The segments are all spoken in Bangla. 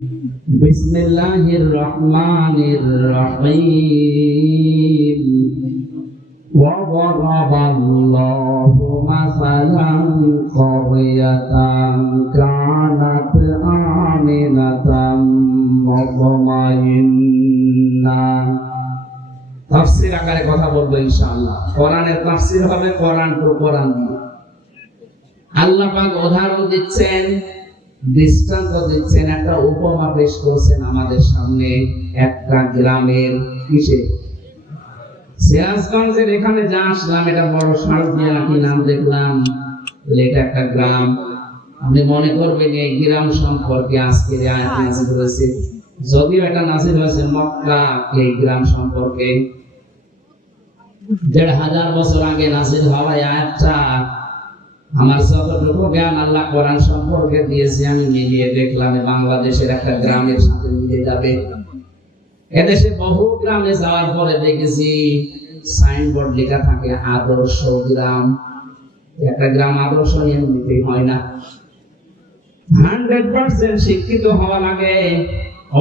بسم الله الرحمن الرحيم وضرب الله مثلا قرية كانت آمنة مطمئنة তাফসীর আকারে কথা বলবো ইনশাআল্লাহ কোরআনের তাফসীর হবে কোরআন টু কোরআন দিয়ে আল্লাহ পাক উদাহরণ দিচ্ছেন দৃষ্টান্ত দিচ্ছেন একটা উপমা পেশ করছেন আমাদের সামনে একটা গ্রামের কিসে সিরাজগঞ্জের এখানে যা আসলাম, এটা বড় নাম দেখলাম এটা একটা গ্রাম। আপনি মনে করবেন এই গ্রাম সম্পর্কে আজকের এই হয়েছে। যদিও এটা হয়েছে মক্কা, এই গ্রাম সম্পর্কে। দেড় হাজার বছর আগে নাসিল হওয়া এই আয়াতটা আমার যতটুকু জ্ঞান আল্লাহ কোরআন সম্পর্কে দিয়েছে, আমি মিলিয়ে দেখলাম বাংলাদেশের একটা গ্রামের সাথে মিলে যাবে। এদেশে বহু গ্রামে যাওয়ার পরে দেখেছি সাইনবোর্ড লেখা থাকে, আদর্শ গ্রাম। একটা গ্রাম আদর্শ এমনিতেই হয় না। হান্ড্রেড পার্সেন্ট শিক্ষিত হওয়া লাগে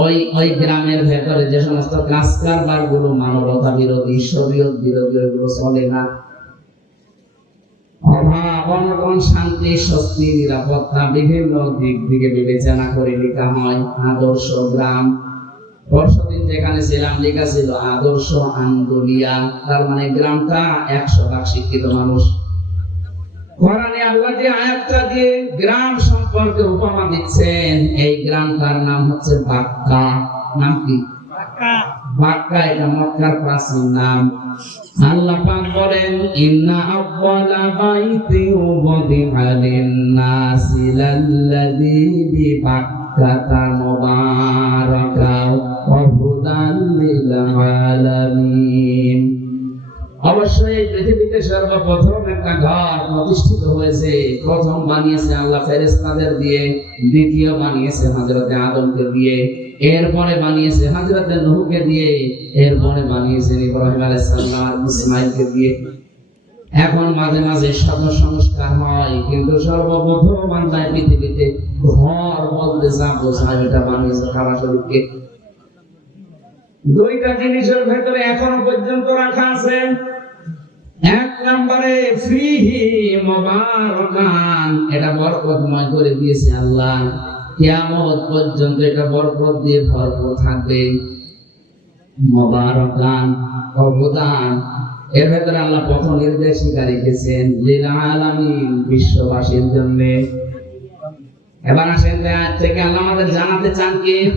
ওই ওই গ্রামের ভেতরে যে সমস্ত কাজ কারবারগুলো, মানবতা বিরোধী, শরীয়ত বিরোধী, ওইগুলো চলে না। অভাব অনটন শান্তি স্বস্তি নিরাপত্তা বিভিন্ন দিক থেকে বিবেচনা করে লেখা হয় আদর্শ গ্রাম। পরশুদিন যেখানে ছিলাম লেখা ছিল আদর্শ আন্দোলিয়া। তার মানে গ্রামটা একশো ভাগ শিক্ষিত মানুষ। কোরআনে আল্লাহ যে আয়াতটা দিয়ে গ্রাম সম্পর্কে উপমা দিচ্ছেন এই গ্রামটার নাম হচ্ছে বাক্কা। নাম কি? বাক্কা এটা মক্কার প্রাচীন নাম। আল্লাহ পাক বলেন, ইন্না বাইতি লিন-নাসি বিবাক্কাতা অবশ্যই পৃথিবীতে সর্বপ্রথম একটা ঘর প্রতিষ্ঠিত হয়েছে। প্রথম বানিয়েছে আল্লাহ ফেরেশতাদের দিয়ে, দ্বিতীয় বানিয়েছে হযরতে আদমকে দিয়ে। এরপরে বানিয়েছে হযরতে নূহকে দিয়ে, এরপরে বানিয়েছেন ইব্রাহিম আলাইহিস সালাম ইসমাইলকে দিয়ে। এখন মাঝে মাঝে শত সংস্কার হয়, কিন্তু সর্বপ্রথম আল্লাহ পৃথিবীতে ঘর বলতে যা বোঝায় ওটা বানিয়েছে কাবা শরীফকে। দুইটা জিনিসের ভেতরে এখনও পর্যন্ত রাখা আছে। এক নম্বরে ফিহি মুবারাকান, এটা বরকতময় করে দিয়েছে আল্লাহ। কিয়ামত পর্যন্ত এটা বরকত দিয়ে ভরপুর থাকবে। মুবারাকান অবদান। এর ভেতরে আল্লাহ প্রথম নির্দেশিকা রেখেছেন, লিল আলামিন, বিশ্ববাসীর জন্য। এবার আসেন আজ থেকে আল্লাহ আমাদের জানাতে চান কি?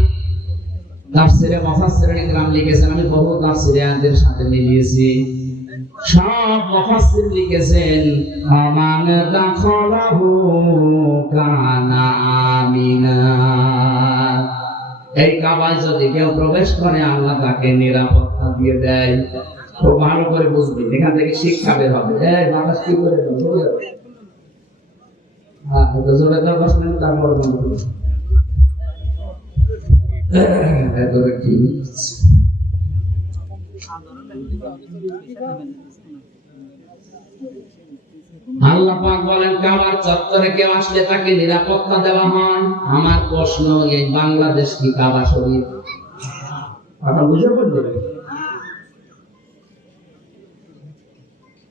তাফসিরে মুফাসসিরিন ইকরাম লিখেছেন, আমি বহু তাফসিরে আয়াতের সাথে মিলিয়েছি। সব মুফাসসির লিখেছেন আমান দাখালাহু কানা আমিনা। এই কাবায় যদি কেউ প্রবেশ করে, আল্লাহ তাকে নিরাপত্তা দিয়ে দেয়। খুব ভালো করে বুঝবি, এখান থেকে শিক্ষা বের হবে। এই, বাতাস কি করে হ্যাঁ তারপর ভেতরে কি? আল্লাহ পাক বলেন কাবার চত্বরে কেউ আসলে তাকে নিরাপত্তা দেওয়া হয়? আমার প্রশ্ন এই বাংলাদেশ কি কাবা শরীফ? আপনার বুঝে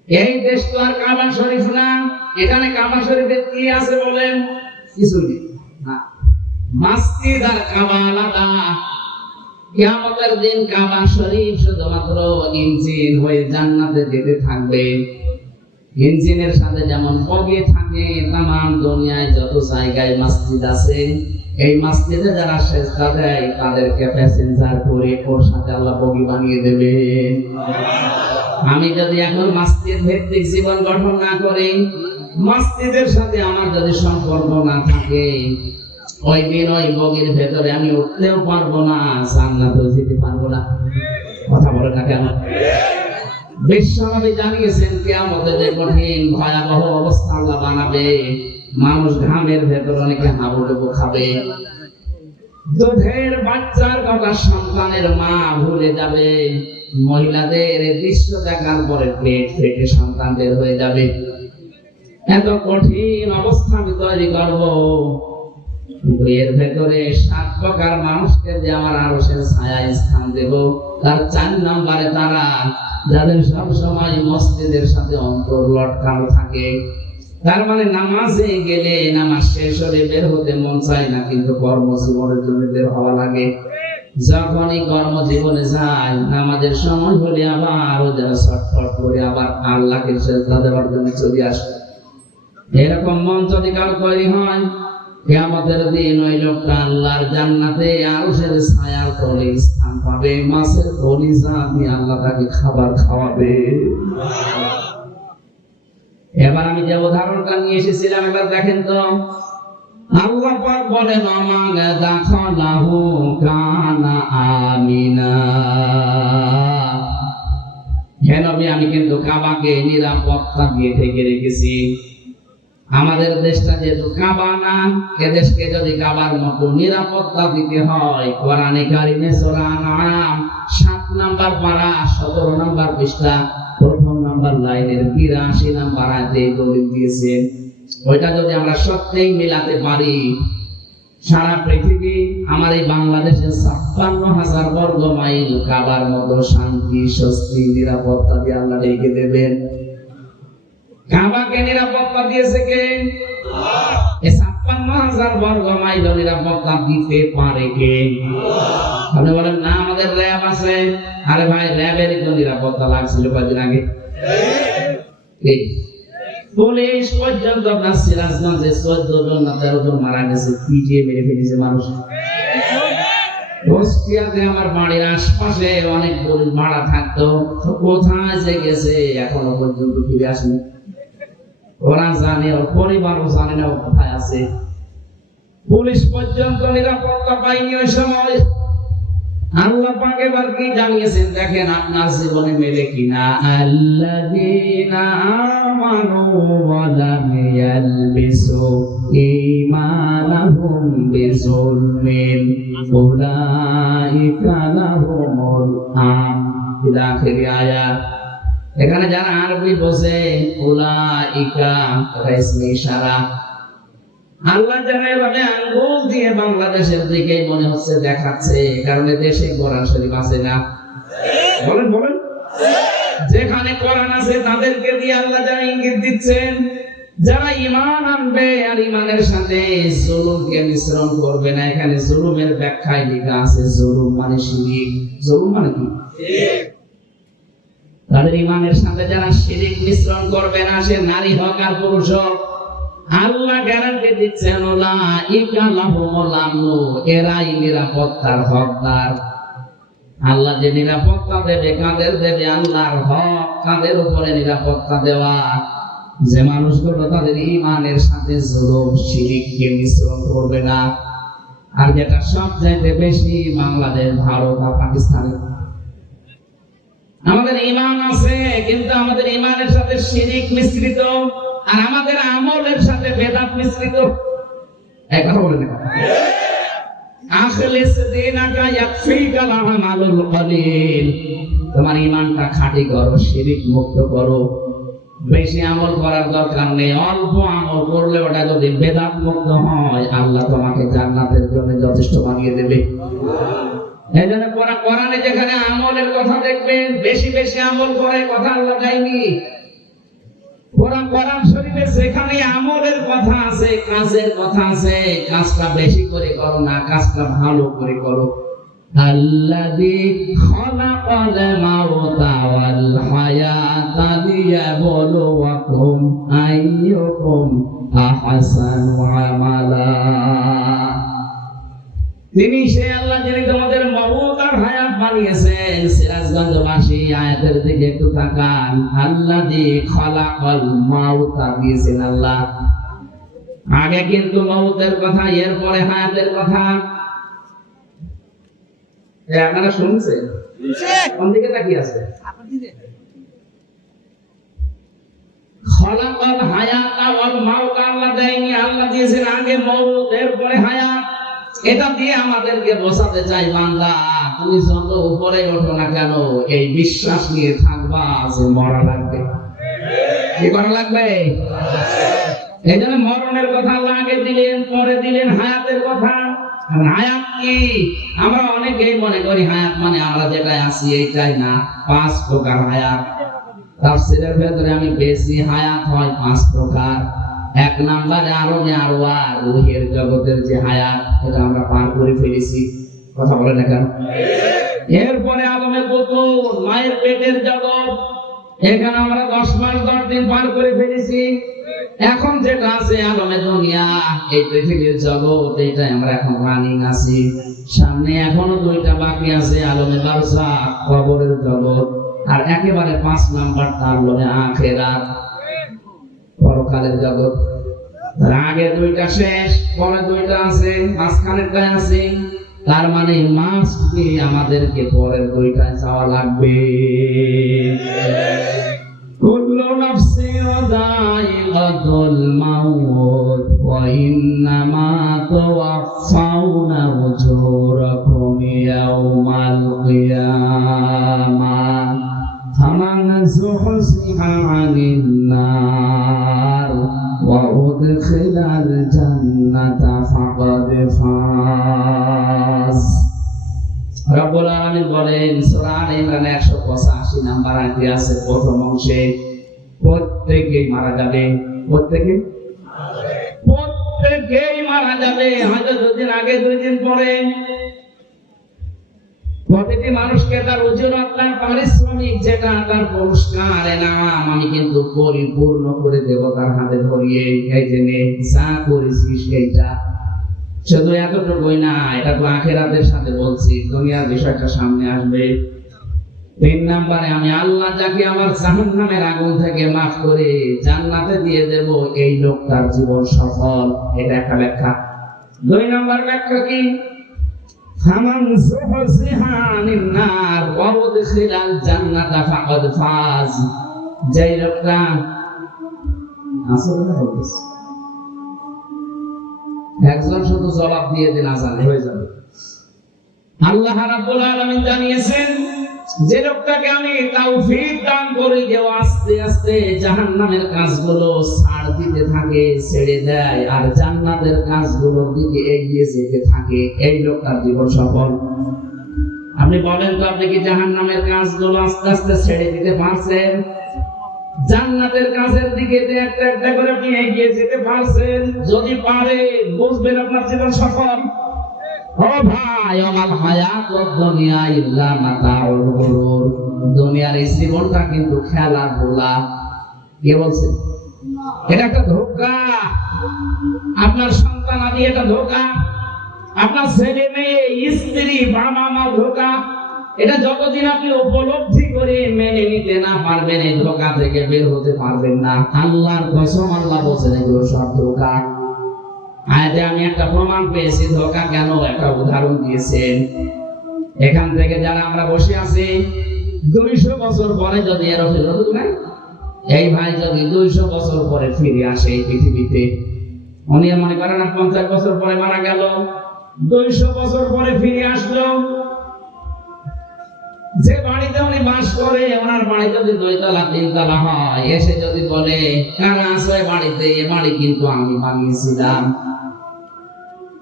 এই দেশ তো আর কাবা শরীফ না। এখানে কাবা শরীফে কি আছে বলেন? কিছু নেই। আর কাবা আলাদা। কিয়ামতের দিন কাবা শরীফ শুধুমাত্র ইঞ্জিন হয়ে জান্নাতে যেতে থাকবে। ইঞ্জিনের সাথে যেমন বগি থাকে তাম দুনিয়ায় যত জায়গায় মসজিদ আছে, এই মসজিদে যারা সেজদা দেয়, তাদেরকে প্যাসেঞ্জার করে ওর সাথে আল্লাহ বগি বানিয়ে দেবে। আমি যদি এখন মসজিদ ভিত্তিক জীবন গঠন না করি, মসজিদের সাথে আমার যদি সম্পর্ক না থাকে, ওই দিন ওই বগির ভেতরে আমি উঠতেও পারব না, জান্নাতেও যেতে পারব না। কথা বলে না কেন? জানিয়েছেন, কেয়ামতের যে কঠিন, ভয়াবহ অবস্থা আল্লাহ বানাবে। মানুষ ঘামের ভেতর অনেকে খাবে। দুধের বাচ্চার কথা সন্তানের মা ভুলে যাবে। মহিলাদের দৃশ্য দেখার পরে পেট ফেটে সন্তান বের হয়ে যাবে। এত কঠিন অবস্থা আমি তৈরি করব। এর ভেতরে সাত প্রকার মানুষকে আমার আরও সে ছায়া স্থান দেব, তার চার নম্বরে তারা, যাদের সব সময় মসজিদের সাথে অন্তর লটকানো থাকে। তার মানে নামাজে গেলে নামাজ শেষ হলে বের হতে মন চায় না, কিন্তু কর্মজীবনের জন্য বের হওয়া লাগে। যখনই কর্মজীবনে যায় নামাজের সময় হলে আবার ও যেন ছটফট করে আবার আল্লাহকে সেজদা দেওয়ার জন্য চলে আসে। এরকম মন যদি কারও তৈরি হয় কেয়ামতের দিন ওই লোকটা আল্লাহর জান্নাতে আরশের ছায়ার তলে স্থান পাবে, মাছের আল্লাহ তাকে খাবার খাওয়াবে। এবার আমি যে উদাহরণটা নিয়ে এসেছিলাম, এবার দেখেন তো, আল্লাহ পাক কানা আমিনা। হে নবী, আমি কিন্তু কাবাকে নিরাপত্তা দিয়ে ঢেকে রেখেছি। আমাদের দেশটা যেহেতু কাবা না এ দেশকে যদি কাবার মতো নিরাপত্তা দিতে হয়, কোরআনে কারিমে সূরা আনআম 7 নাম্বার পারা 17 নাম্বার পৃষ্ঠা, প্রথম নাম্বার লাইনের 82 নাম্বার আয়াতে দলিল দিয়েছেন ওইটা যদি আমরা সত্যিই মিলাতে পারি, সারা পৃথিবী আমার এই বাংলাদেশের ছাপ্পান্ন হাজার বর্গ মাইল কাবার মতো শান্তি, স্বস্তি, নিরাপত্তা দিয়ে আল্লাহ রেখে দেবেন। কাবাকে নিরাপত্তা দিয়েছে কে? ছাপ্পান্ন হাজার বর্গ মাইল নিরাপত্তা দিতে পারে কে? আপনি বলেন, না, আমাদের র্যাব আছে। আরে ভাই র্যাবেরই তো নিরাপত্তা লাগছিল আগে? পুলিশ পর্যন্ত আপনার সিরাজগঞ্জে চোদ্দ জন না তেরো জন মারা গেছে। পিটিয়ে মেরে ফেলেছে মানুষ। বসকিয়াতে আমার বাড়ির আশপাশে অনেক পুলিশ মারা থাকতো। তো কোথায় যে গেছে এখনও পর্যন্ত ফিরে আসেনি। ওরা জানে, ওর পরিবারও জানে না ও কোথায় আছে। পুলিশ পর্যন্ত নিরাপত্তা পাইনি ওই সময়। আল্লাহ পাক এবার কি জানিয়েছেন দেখেন, আপনার জীবনে মেলে কিনা? আল্লাযীনা আমানু ওয়া লাম ইয়ালবিসু ঈমানাহুম বিযুলমিন এখানে যারা আরবি দিয়ে বাংলাদেশের দিকে মনে হচ্ছে দেখাচ্ছে কারণ দেশে কোরআন শরীফ আছে না। বলেন বলেন। যেখানে কোরআন আছে, তাদেরকে দিয়ে আল্লাহ যারা ইঙ্গিত দিচ্ছেন যারা ইমান আনবে আর ইমানের সাথে জুলুমকে মিশ্রণ করবে না, এখানে জুলুমের ব্যাখ্যায় লেখা আছে, জুলুম মানে শিরিক। জুলুম মানে কি? তাদের ইমানের সাথে যারা শিরিক মিশ্রণ করবে না, সে নারী হোক আর পুরুষ হোক, আল্লাহ গ্যারান্টি দিচ্ছেন এরাই নিরাপত্তার হকদার। আল্লাহ যে নিরাপত্তা দেবে, কাদের দেবে? আল্লাহর হক, কাদের উপরে নিরাপত্তা দেওয়া? যে মানুষগুলো তাদের ইমানের সাথে জুলুম, শিরিককে মিশ্রণ করবে না। আর যেটা সব চাইতে বেশি বাংলাদেশ, ভারত আর পাকিস্তানে। আমাদের ইমান আছে, কিন্তু আমাদের ইমানের সাথে শিরিক মিশ্রিত, আর আমাদের আমলের সাথে বেদাত মিশ্রিত। এক বলে দেখো আখলিস দীনাকা ইয়াকফিকা লামালুল কলিল। তোমার ইমানটা খাঁটি করো, শিরিক মুক্ত করো। বেশি আমল করার দরকার নেই, অল্প আমল করলে ওটা যদি বেদাত মুক্ত হয়, আল্লাহ তোমাকে জান্নাতের জন্য যথেষ্ট বানিয়ে দেবে। এই জন্য কোরআনে যেখানে আমলের কথা দেখবেন, বেশি বেশি আমল করে, কথা আল্লাহ যায়নি কোরআন কোরআন শরীফে আমলের কথা আছে, কাজের কথা আছে, কাজটা বেশি করে করো না, কাজটা ভালো করে করো। তিনি সে আল্লাহ যিনি তোমাদের আর হায়াত বানিয়েছেন, সিরাজগঞ্জবাসী, আয়াতের দিকে একটু তাকান। আল্লাহ দি খলাকল মাউতা দিয়েছেন আল্লাহ। আগে কিন্তু মৌতের কথা, এরপরে হায়াতের কথা। আপনারা শুনছেন কোন দিকে তাকিয়ে আছে? খলাকল হায়াতা ওয়াল মাউতা আল্লাহ দেয়নি আল্লাহ দিয়েছেন আগে মৌত এরপরে হায়াত। এটা দিয়ে আমাদেরকে বোঝাতে চাই বান্দা তুমি যত উপরে ওঠো না কেন এই বিশ্বাস নিয়ে থাকবা যে মরা লাগবে। কি করা লাগবে? এই জন্য মরণের কথা আল্লাহ আগে দিলেন পরে দিলেন হায়াতের কথা। হায়াত কি? আমরা অনেকেই মনে করি হায়াত মানে আমরা যেটাই আছি এইটাই না, পাঁচ প্রকার হায়াত। ভেতরে আমি বেশি হায়াত হয় পাঁচ প্রকার। এক আরও রুহের জগতের যে হায়াত, এটা আমরা পার করে ফেলেছি। কথা বলে না কেন? এরপরে আলমের বোতল মায়ের পেটের জগৎ। এখানে আমরা দশ মাস দশ দিন পার করে ফেলেছি। এখন যেটা আছে আলমে দুনিয়া, এই পৃথিবীর জগৎ, এইটাই আমরা এখন রানিং আছি। সামনে এখনও দুইটা বাকি আছে, আলমে বারসা, কবরের জগৎ, আর একেবারে পাঁচ নাম্বার তার লমে আখেরাত, পরকালের জগৎ। আগে দুইটা শেষ, পরে দুইটা আছে মাঝখানেরটাই আছে। তার মানে মাস আমাদেরকে পরের দুইটায় যাওয়া লাগবে। কুল্লু নাফসিন ওয়া ইন্নামা তুওয়াফাউনা উজুরাকুম ইয়াওমাল কিয়ামাহ ফামান যুহজিহা আনিন নার ওয়া উদখিলাল জান্নাতা ফাকাদ ফাজ রব্বুল আলামিন বলেন সূরা আলে ইমরান 185 নাম্বার আয়াতে আছে প্রথম অংশে প্রত্যেকেই মারা যাবে। প্রত্যেকে? প্রত্যেকেই মারা যাবে। হয়তো দুদিন আগে দুই দিন পরে। প্রতিটি মানুষকে তার ওজনত তার পারিশ্রমিক, যেটা তার পুরস্কার এনাম, আমি কিন্তু পরিপূর্ণ করে দেব তার হাতে ধরিয়ে। এই যে নে যা করেছিস এইটা। শুধু এতটুকুই না, এটা তো আখেরাতের সাথে বলছি, দুনিয়ার বিষয়টা সামনে আসবে। তিন নাম্বারে, আমি আল্লাহ যাকে আমার জাহান্নামের আগুন থেকে মাফ করে জান্নাতে দিয়ে দেব, এই লোকটার জীবন সফল। এটা একটা ব্যাখ্যা। দুই নাম্বার ব্যাখ্যা কি? একজন শুধু জবাব দিয়ে দিন, আজানে হয়ে যাবে। আল্লাহ রাব্বুল জানিয়েছেন যে লোকটাকে আমি তৌফিক দান করে দেব আস্তে আস্তে জাহান্নামের কাজগুলো ছাড় দিতে থাকে, ছেড়ে দেয়, আর জান্নাতের কাজগুলোর দিকে এগিয়ে যেতে থাকে, এই লোকটার জীবন সফল। আপনি বলেন তো, আপনি কি জাহান্নামের কাজগুলো আস্তে আস্তে ছেড়ে দিতে পারছেন? জান্নাতের কাজের দিকে একটা একটা করে আপনি এগিয়ে যেতে পারছেন, যদি পারে বুঝবেন আপনার জীবন সফল। দুনিয়ার এই জীবনটা কিন্তু কে বলছে? এটা একটা ধোকা। আপনার সন্তান আদি এটা ধোকা। আপনার ছেলে মেয়ে, স্ত্রী, বাবা মা ধোকা। এটা যতদিন আপনি উপলব্ধি করে মেনে নিতে না পারবেন, এই ধোকা থেকে বের হতে পারবেন না। আল্লাহর কসম আল্লাহ বলছেন, এগুলো সব ধোকা। আয়াতে আমি একটা প্রমাণ পেয়েছি ধোকা কেন একটা উদাহরণ দিয়েছেন এখান থেকে যারা আমরা বসে আছি, দুইশো বছর পরে যদি এর ফেরত নাই, এই ভাই যদি দুইশো বছর পরে ফিরে আসে এই পৃথিবীতে, উনি মনে করেন না পঞ্চাশ বছর পরে মারা গেল, দুইশো বছর পরে ফিরে আসলো। যে বাড়িতে উনি বাস করে, ওনার বাড়ি যদি দুইতলা, তিনতলা হয়, এসে যদি বলে, কারা আছে বাড়িতে? এ বাড়ি কিন্তু আমি বানিয়েছিলাম।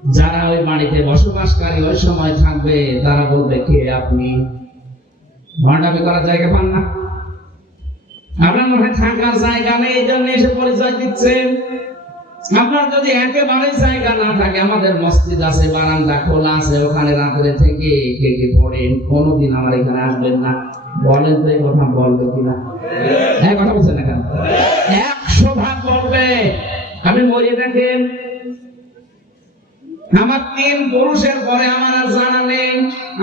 যারা ওই বাড়িতে বসবাসকারী ওই সময় থাকবে, তারা বলবে, কে আপনি? ভান্ডামি করার জায়গা পান না। আপনার থাকার জায়গা নেই, এই জন্য এসে পরিচয় দিচ্ছেন। আপনার যদি জায়গা না থাকে, আমাদের মসজিদ আছে, বারান্দা খোলা আছে, ওখানে রাত্রে থেকে কে কে পড়েন? কোনোদিন আমার এখানে আসবেন না। বলেন তো এই কথা বলবে কিনা? হ্যাঁ কথা বলছেন না কেন? একশো ভাগ বলবে। আপনি মরিয়ে দেখেন। আমার তিন পুরুষের পরে আমার আর জানা নেই।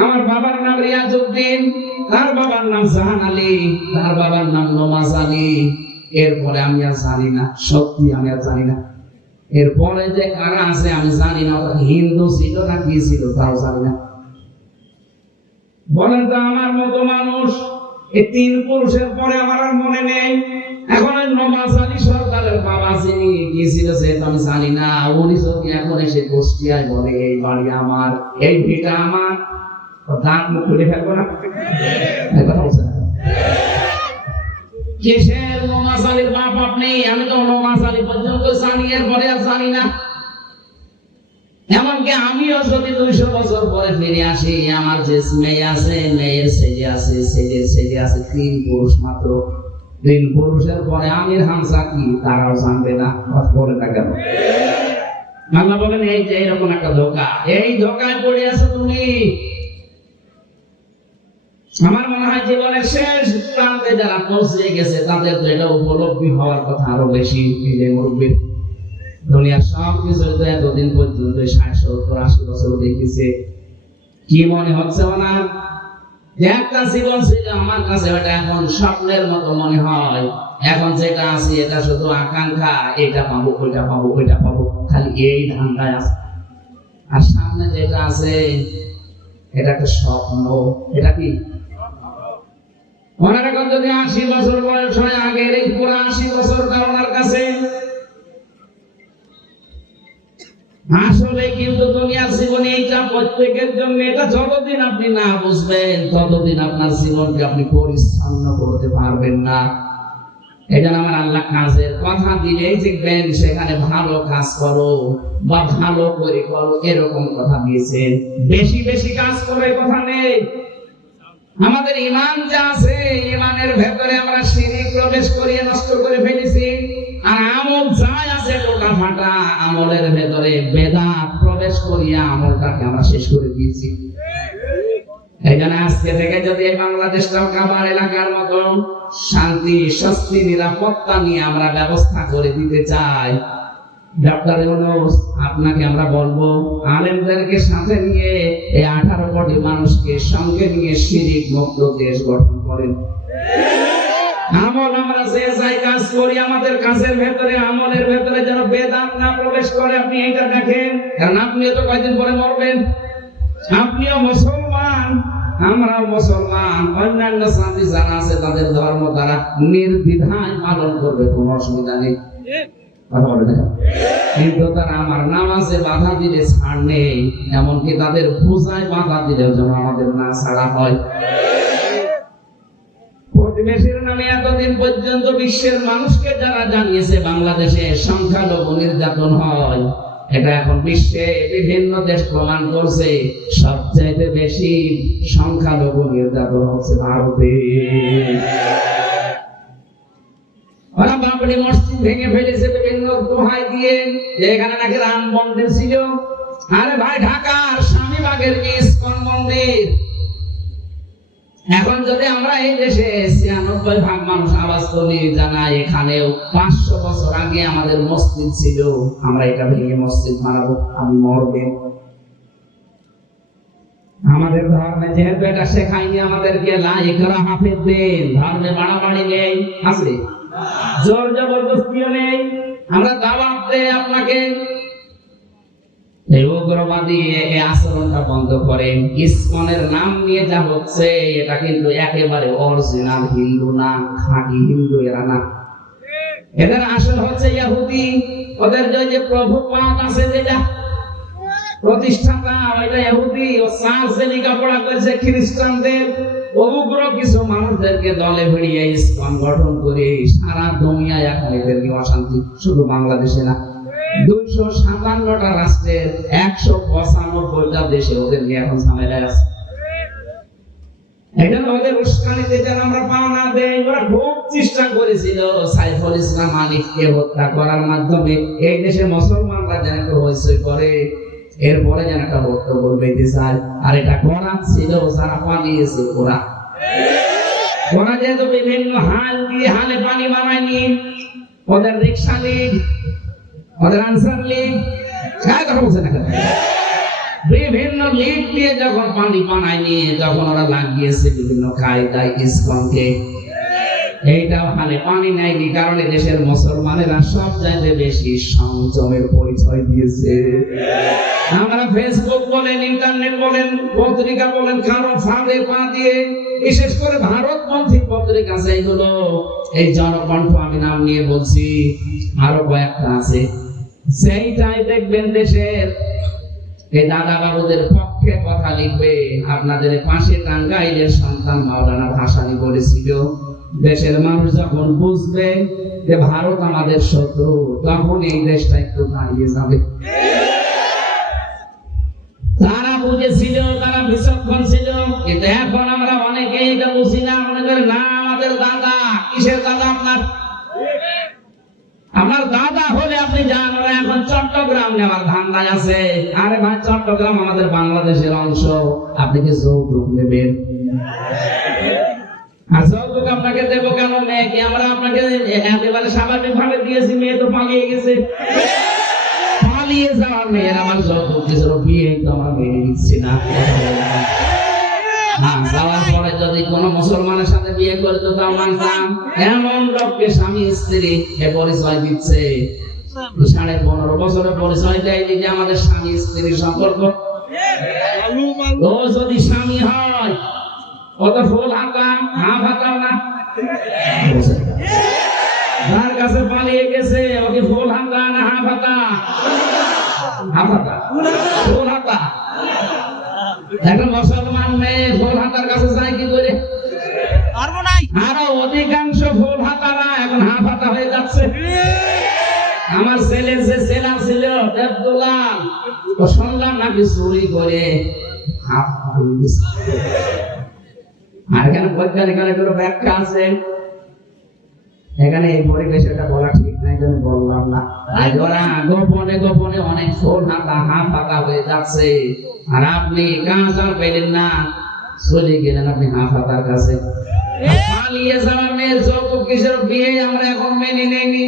আমার বাবার নাম রিয়াজউদ্দিন, তার বাবার নাম জাহান আলী, তার বাবার নাম নমাজ আলী। এরপরে আমি আর জানি না, সত্যি আমি আর জানি না। এরপরে যে কারা আছে আমি জানি না হিন্দু ছিল না কি ছিল তাও জানি না। বলেন তো আমার মতো মানুষ, এই তিন পুরুষের পরে আমার আর মনে নেই। এখন নমাজ আলী সরকারের বাবা যিনি, কি ছিল সে তো আমি জানি না। উনি যদি এখন এসে বলে, এই বাড়ি আমার, এই ভিটা আমার। মুখ খুলে ফেলব না? কিসের নোমাস আলীর বাপ আপনি? আমি তো নোমাস আলী পর্যন্ত জানি, এরপরে আর জানি না। এমনকি আমিও যদি দুইশো বছর পরে ফিরে আসি, আমার যে মেয়ে আছে, মেয়ের ছেলে আছে, ছেলের ছেলে আছে, তিন পুরুষ মাত্র। তিন পুরুষের পরে আমির হামসা কি? তারাও জানবে না। পরে না আল্লাহ বলেন, এই যে এরকম একটা ধোকা। এই ধোকায় পড়ে আছো তুমি? আমার মনে হয় জীবনের শেষ প্রান্তে যারা পৌঁছে গেছে, তাদের তো এটা উপলব্ধি হওয়ার কথা আরও বেশি মুরব্বীর দুনিয়ার সব কিছু তো এতদিন পর্যন্ত ষাট সত্তর আশি বছর দেখেছে। কি মনে হচ্ছে ওনার? একটা জীবন ছিল আমার কাছে ওটা এখন স্বপ্নের মতো মনে হয়। এখন যেটা আছে, এটা শুধু আকাঙ্ক্ষা, এটা পাবো, ওইটা পাবো ওইটা পাবো। খালি এই ধান্দায় আছে। আর সামনে যেটা আছে, এটা একটা স্বপ্ন। এটা কি? ওনার এখন যদি আশি বছর বয়স হয়, আগের এই পুরো আশি বছরটা ওনার কাছে। আসলে কিন্তু প্রত্যেকের জন্য এটা যতদিন আপনি না বুঝবেন, ততদিন আপনার জীবনকে আপনি পরিচ্ছন্ন করতে পারবেন না। জন্য আমার আল্লাহ কাজের কথা দিলেই দেখবেন সেখানে ভালো কাজ করো বা ভালো করে করো, এরকম কথা দিয়েছেন। বেশি বেশি কাজ করে কথা নেই। আমাদের ইমান যা আছে, ইমানের ভেতরে আমরা সিঁড়ি প্রবেশ করিয়ে নষ্ট করে ফেলেছি। আর আমল যাই আছে গোটা ফাটা, আমলের ভেতরে বেদাত প্রবেশ করিয়া আমলটাকে আমরা শেষ করে দিয়েছি। জন্য আজকে থেকে যদি এই কাবার এলাকার শান্তি, স্বস্তি, নিরাপত্তা নিয়ে আমরা ব্যবস্থা করে দিতে চাই ডক্টর আপনাকে আমরা বলব, আলেমদেরকে সাথে নিয়ে এই আঠারো কোটি মানুষকে সঙ্গে নিয়ে শিরিক মুক্ত দেশ গঠন করেন। আমল আমরা যে যাই কাজ করি, আমাদের কাজের ভেতরে, আমলের ভেতরে যেন বেদাত না প্রবেশ করে। আপনি এইটা দেখেন। কারণ আপনিও তো কয়দিন পরে মরবেন? আপনিও মুসলমান, আমরাও মুসলমান। অন্যান্য জাতি যারা আছে, তাদের ধর্ম তারা নির্দ্বিধায় পালন করবে, কোনো অসুবিধা নেই। কিন্তু তারা আমার নামাজে বাধা দিলে ছাড় নেই, এমনকি তাদের পূজায় বাধা দিলেও যেন আমাদের না ছাড়া হয়। প্রতিবেশীর নামে এতদিন পর্যন্ত বিশ্বের মানুষকে যারা জানিয়েছে বাংলাদেশে সংখ্যালঘু নির্যাতন হয়, এটা এখন বিশ্বে বিভিন্ন দেশ প্রমাণ করছে, সবচাইতে বেশি সংখ্যালঘু নির্যাতন হচ্ছে ভারতে। ওরা বাবরি মসজিদ ভেঙে ফেলেছে, বিভিন্ন দোহাই দিয়ে এখানে নাকি রাম মন্দির ছিল। আরে ভাই, ঢাকার স্বামীবাগের ইস্কন মন্দির? এখন যদি আমরা এই দেশে ছিয়ানব্বই ভাগ মানুষ আওয়াজ তুলি জানাই এখানেও। পাঁচশো বছর আগে আমাদের মসজিদ ছিল, আমরা এটা ভেঙে মসজিদ বানাবো, আমি মরবে। আমাদের ধর্মে যেহেতু এটা শেখায়নি আমাদেরকে, লাইকরা হাফেজ দেন ধর্মে বাড়াবাড়ি নেই, আছে? জোর জবরদস্তিও নেই। আমরা দাওয়াত আপনাকে উগ্রবাদী আচরণটা বন্ধ করেন। নাম নিয়ে যা হচ্ছে, এটা কিন্তু একেবারে অরিজিনাল হিন্দু না, খাঁটি হিন্দু এরা না। এদের আসল হচ্ছে ইহুদি ওদের যে আছে যেটা, প্রতিষ্ঠাতা ওইটা ইহুদি ও করেছে খ্রিস্টানদের। উগ্র কিছু মানুষদেরকে দলে ভিড়িয়ে ইসকন গঠন করে সারা দুনিয়ায় এখন এদেরকে অশান্তি, শুধু বাংলাদেশে না। দুইশো সাতান্নটা রাষ্ট্রের একশো পঁচানব্বইটা দেশে ওদের নিয়ে এখন ঝামেলা আছে। যেন এরপরে যেন একটা বক্তব্য চায় আর এটা কোরআন ছিল যারা যেহেতু বিভিন্ন হাল দিয়ে হালে পানি বানায়নি, ওদের রিক্সা লিগ হ্যাঁ বিভিন্ন লিগ দিয়ে যখন পানি বানায়নি তখন ওরা লাগিয়েছে বিভিন্ন কায়দায় ইসকনকে এইটাও হালে পানি নেয়নি, কারণে দেশের মুসলমানেরা সব চাইতে বেশি সংযমের পরিচয় দিয়েছে। আমরা ফেসবুক বলেন ইন্টারনেট বলেন, পত্রিকা বলেন, কারও ফাঁদে পা দিয়ে, বিশেষ করে ভারতপন্থী পত্রিকা সেইগুলো এই জনকণ্ঠ আমি নাম নিয়ে বলছি, আরও কয়েকটা আছে। সেইটাই দেখবেন দেশের। এই দাদা বাবুদের পক্ষে কথা লিখবে, আপনাদের পাশে টাঙ্গাইলের সন্তান মাওলানা ভাসানি বলেছিল, দেশের মানুষ যখন বুঝবে যে ভারত আমাদের শত্রু, তখন এই দেশটা একটু দাঁড়িয়ে যাবে। তারা বুঝেছিল, তারা বিচক্ষণ ছিল, কিন্তু এখন আমরা অনেকে এটা বুঝি না, মনে করে না, আমাদের দাদা, কিসের দাদা আপনার? আমার দাদা চট্টগ্রাম নেওয়ার ধান্দায় আছে। আরে ভাই, চট্টগ্রাম আমাদের বাংলাদেশের অংশ। আপনি কি যৌতুক নেবেন? আমরা আমার আমরা যদি কোন মুসলমানের সাথে বিয়ে করে তো তাও মানতাম। এমন লোককে স্বামী, স্ত্রী, এ পরিচয় দিচ্ছে। সাড়ে পনেরো বছরের পরিচয় দেয়নি যে আমাদের স্বামী স্ত্রীর সম্পর্ক। ও যদি স্বামী হয় ও ফুল হাফ হাতাও না। যার কাছে পালিয়ে গেছে ওকে ফুল হাতা না হাফ হাতা? হাফ হাতা। ফুল হাতা। একটা মুসলমান মেয়ে ফুল হাতার কাছে যায় কি করে? আরও অধিকাংশ ফুল হাতারা এখন হাফ হাতা হয়ে যাচ্ছে। আমার ছেলে যে ছেলা ছিল ও নাকি চুরি করে। আর এখানে বৈজ্ঞানিক অনেকগুলো ব্যাখ্যা আছে। এখানে এই পরিবেশে এটা বলা ঠিক নাই জন্য বললাম না। আজ ওরা গোপনে গোপনে অনেক ফুল হাতা হাফ হাতা হয়ে যাচ্ছে। আর আপনি কাজ আর পেলেন না চলে গেলেন আপনি হাফ হাতার কাছে পালিয়ে মেয়ের যৌতুক বিয়ে আমরা এখন মেনে নেইনি।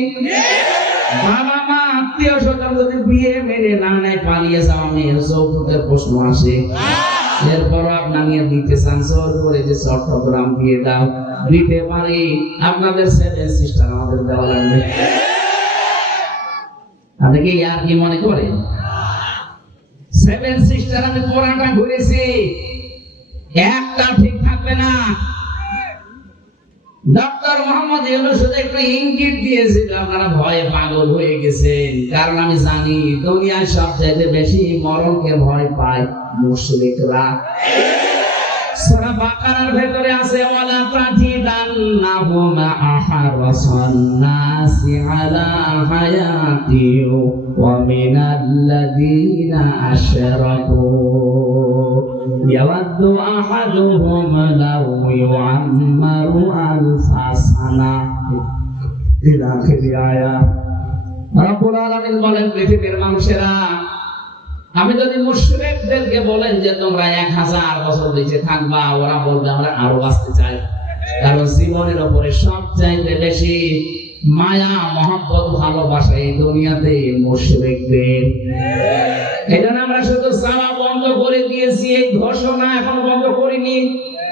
বাবা মা, আত্মীয় স্বজন যদি বিয়ে মেনে না নেয়, পালিয়ে যাওয়া মেয়ের যৌতুকের প্রশ্ন আসে। এরপর আপনার দিতে চান জোর করে যে চট্টগ্রাম দিয়ে দাও, দিতে পারি। আপনাদের সেভেন সিস্টার আমাদের দেওয়া লাগবে। আপনি আর কি মনে করেন সেভেন সিস্টার আমি পুরাটা ঘুরেছি। একটা ঠিক থাকবে না। ডক্টর মোহাম্মদ ইউনুস শুধু একটু ইঙ্গিত দিয়েছিল আপনারা ভয়ে পাগল হয়ে গেছেন। কারণ আমি জানি দুনিয়ার সব চাইতে বেশি মরণকে ভয় পায় মুশরিকরা সূরা বাকারার ভেতরে আছে, ওয়ালা তাজিদান্নাহুম আহরাসান নাসি আলা হায়াতি ওয়া মিনাল্লাযীনা আশরাকু ইয়াওয়াদ্দু আহাদুহুম লাউ ইউআম্মারু আলফা সানা ইলা আখিরি আয়াত। রব্বুল আলামিন বলেন, পৃথিবীর মানুষেরা আমি যদি মুশরিকদেরকে বলেন যে তোমরা এক হাজার বছর বেঁচে থাকবা ওরা বলবে আমরা আরও বাঁচতে চাই। কারণ জীবনের উপরে সবচাইতে বেশি মায়া মহব্বত ভালোবাসা এই দুনিয়াতে মুশরিকদের। এই জন্য আমরা শুধু যাওয়া বন্ধ করে দিয়েছি এই ঘোষণা এখন বন্ধ করিনি।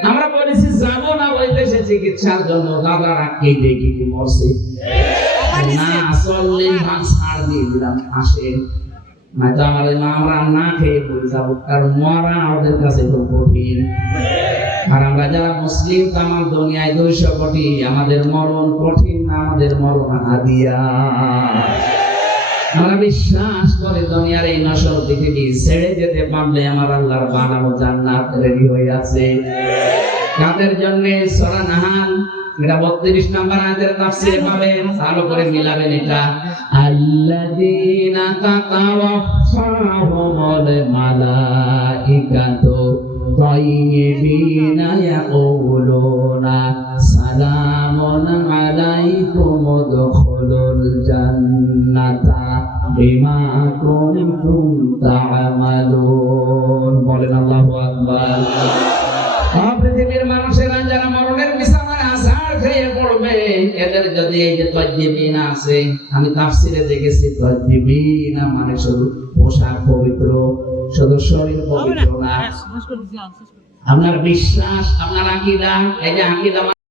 আমরা বলেছি যাব না ওই দেশে চিকিৎসার জন্য দাদারা কে দেখি কি মরছে না চল্লিশ ভাগ ছাড় দিয়ে দিলাম আসেন। নয়তো ওই মা আমরা না খেয়ে পড়ে যাব, কারণ মরা আমাদের কাছে খুব কঠিন। আর আমরা যারা মুসলিম, তামাম দুনিয়ায় দুইশো কোটি, আমাদের মরণ কঠিন আমাদের আমরা বিশ্বাস করে দুনিয়ার এই নসর পৃথিবী ছেড়ে যেতে পারলে আমার আল্লাহর বানানো জান্নাত রেডি হয়ে আছে। কাদের জন্য সরা নাহান এটা 32 নাম্বার আয়াতের তাফসীরে পাবেন ভালো করে মিলাবেন এটা। আল্লাযীনা তাতাওয়াফাহুমুল মালাইকাতু তাইয়্যিবিনা ইয়াকুলুনা সালামুন আলাইকুম উদখুলুল জান্নাতা বিমা কুনতুম তা'মালুন। বলেন আল্লাহু আকবার। সব পৃথিবীর মানুষেরা যারা মরণের বিছানায় খেয়ে পড়বে এদের যদি এই যে তজ্জিবিন আছে আমি তাফসিরে দেখেছি তজ্জিবিন মানে শুধু পোশাক পবিত্র শুধু শরীর পবিত্র না দিছি। আপনার বিশ্বাস আপনার আকিদা এই যে আকিদা